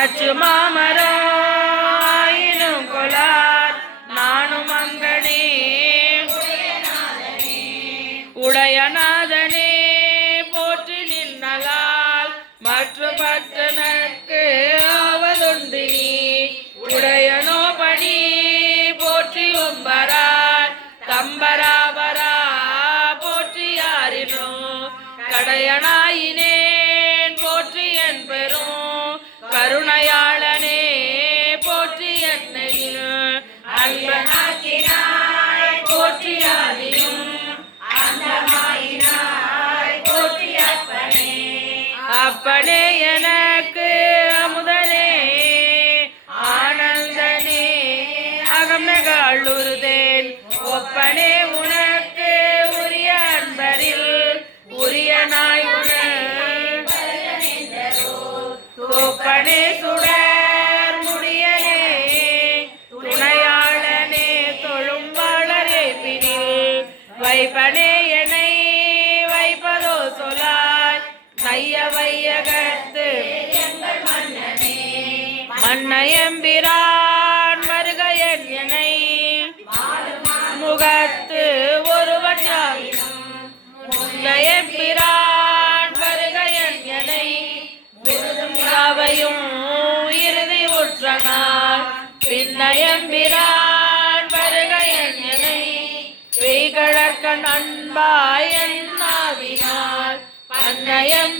நச்சு மாமரம் ஆயினும் கொலார் நானும் அங்கனே. உடையநாதனே போற்றி நின்னலால். மற்ற பட்டனக்கு ஆவதுண்டு நீ. உடையனோ பணி போற்றி உம்பரார். தம்பராபரா போற்றி யாரினோ. கடையனாயினே அன்பனாக்கினாய் போற்றி ஆதியும் போற்றி அப்பனே அப்பனே எனக்கு அமுதனே ஆனந்தனே ஒப்பனே வைப்பனே என்னை வைப்பதோ சொலாய் நைய வையகத்து மன்னயம்பிரான் வருகையன் என்னை. முகத்து ஒருவன் நயம்பிரான் வருகையன் என்னை. யாவையும் இறுதி உற்றனார் பின்னயம்பிரான் பெய்கழற்கண் அன்பாய் என்னாவினார் பண்ணயம்